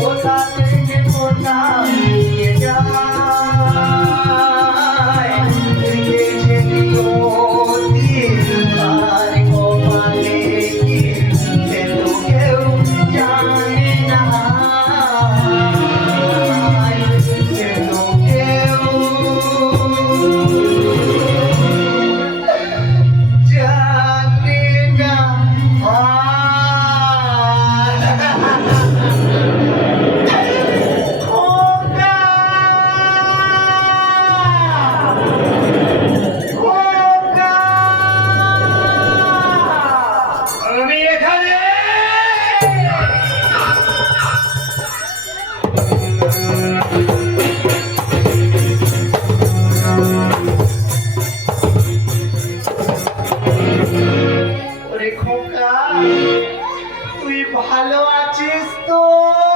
પોતા પોતા チスト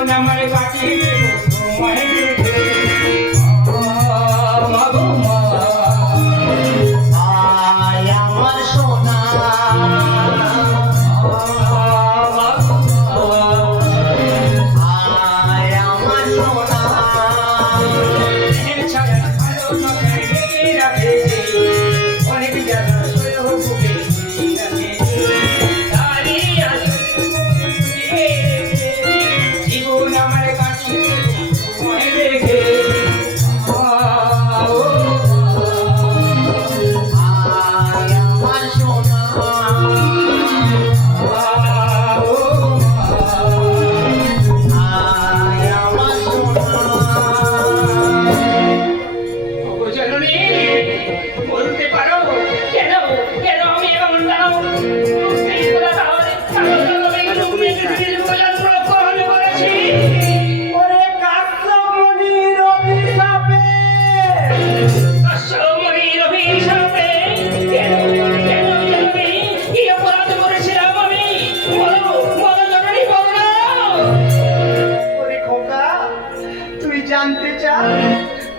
நமரை காட்டி மணி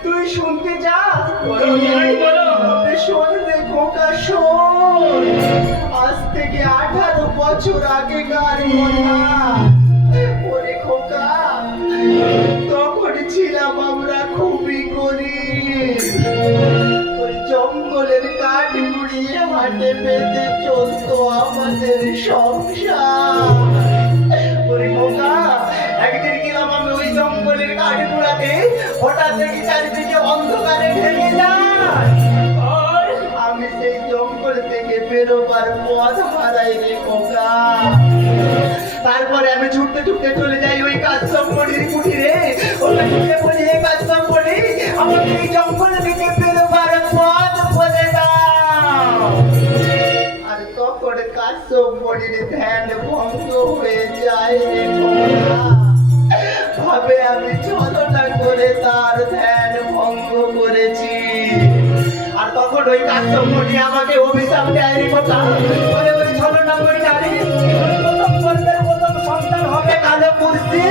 তুই শুনতে চাস শোন রে খোকা শোন। আজ থেকে আঠারো বছর আগেকার কথা ওরে তখন ছিলাম আমরা খুবই করি ওই জঙ্গলের কাঠ গুড়িয়ে হাটে পেতে চলত আমাদের সংসার। ওরে খোকা একদিন জঙ্গলের কাঠ গুড়াতে হঠাৎ দেখি চারিদিকে অন্ধকারে যায়। আমি সেই জঙ্গল থেকে বেরোবার পথ হারাই রে খোকা। তারপরে আমি ছুটতে ছুটতে চলে যাই ওই কাজ কাশ্যপড়ির কুটিরে। ওটা ছুটে বলি এই কাজ কাশ্যপড়ি আমাকে এই জঙ্গল থেকে বেরোবার পথ বলে দাও। আর তখন কাশ্যপড়ির ধ্যান ভঙ্গ হয়ে যায় রে ভাবে আমি ছলনা করে তার ধ্যান ভঙ্গ করেছি। আর তখন ওই কাশ্যপটি আমাকে অভিশাপ দেয় রে কথা বলে ওই ছলনা করে ওই প্রথম সন্তান হবে কালো কুর্সি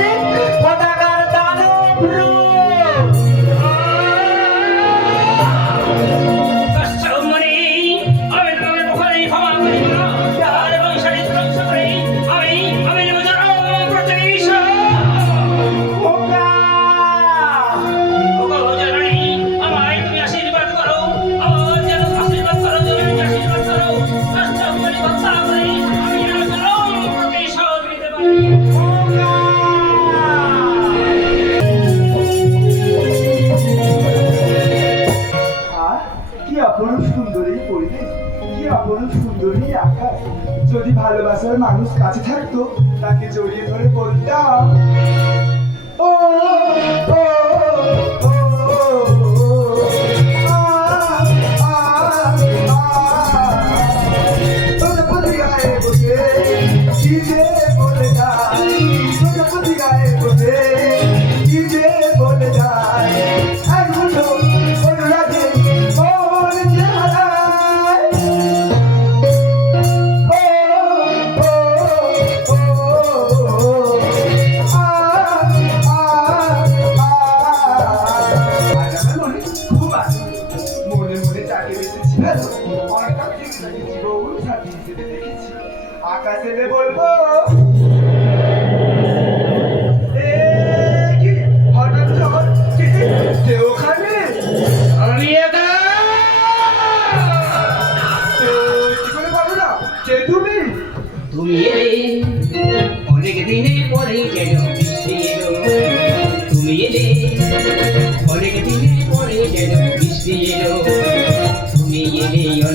ভালোবাসার মানুষ কাছে থাকতো তাকে জড়িয়ে ধরে বলতাম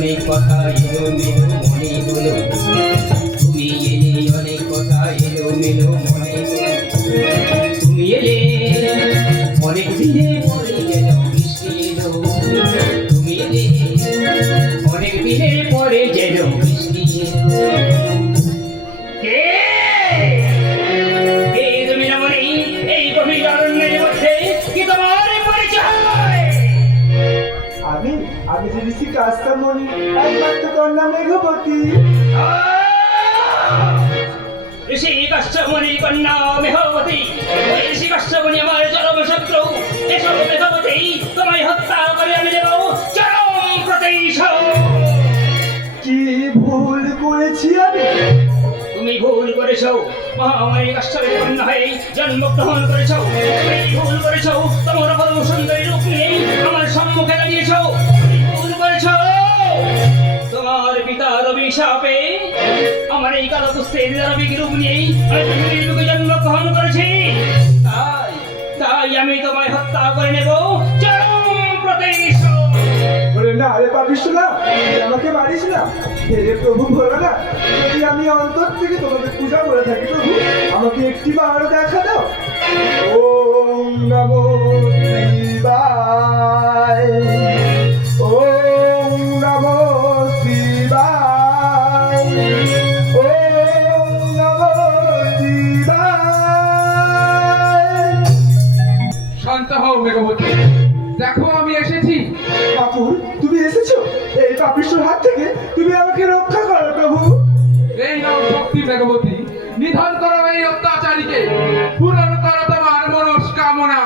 অনেক কথা এলো মেলো, মনে হলো তুমি এলে অনেক কথা এলো মেলো, মনে হলো তুমি এলে অনেক দিনের পরে যেন বৃষ্টি এলো। তুমি এলে অনেক দিনের পরে যেন বৃষ্টি এলো। কে? কে তুমি রমণী এই গভীর ঋষি কাশ্যমণি কন্যা মেহবতী। ঋষি কাশ্যমণি আমার চরম শত্রু। এসো মেহবতী তোমায় হত্যা করে আমি দেব। চরম প্রতিশোধ। কি ভুল করেছি আমি? তুমি ভুল করেছ। মহামারী কাশ্যপের কন্যা হয়ে জন্মগ্রহণ করেছ। তুমি ভুল করেছ। তোমার আমার এই কালো কুস্তির দানবিক রূপ নিয়েই আমি পৃথিবীর বুকে জন্মগ্রহণ করেছি। তাই তাই আমি তোমায় হত্যা করে নেব। আমাকে মারিস না। হে প্রভু বলো না। যদি আমি অন্তর থেকে তোমাকে পূজা করে থাকি, প্রভু, আমাকে একটি বার দেখা দাও। ওম নমো হও দেখো আমি এসেছি। ঠাকুর তুমি এসেছ? এই পাপিষ্ঠর হাত থেকে তুমি আমাকে রক্ষা করো প্রভু। এই নাও শক্তি মেঘবতী নিধন করো এই অত্যাচারীকে। পূরণ করো তোমার মনস্কামনা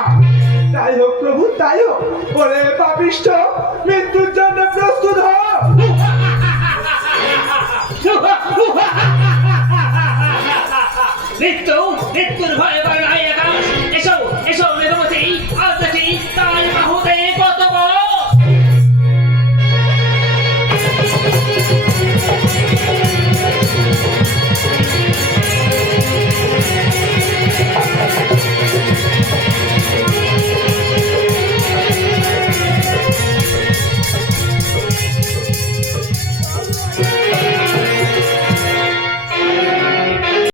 তাই হোক প্রভু তাই হোক। ওরে পাপিষ্ঠ মৃত্যুর জন্য প্রস্তুত হ মৃত্যু মৃত্যুর ভয় আকাশ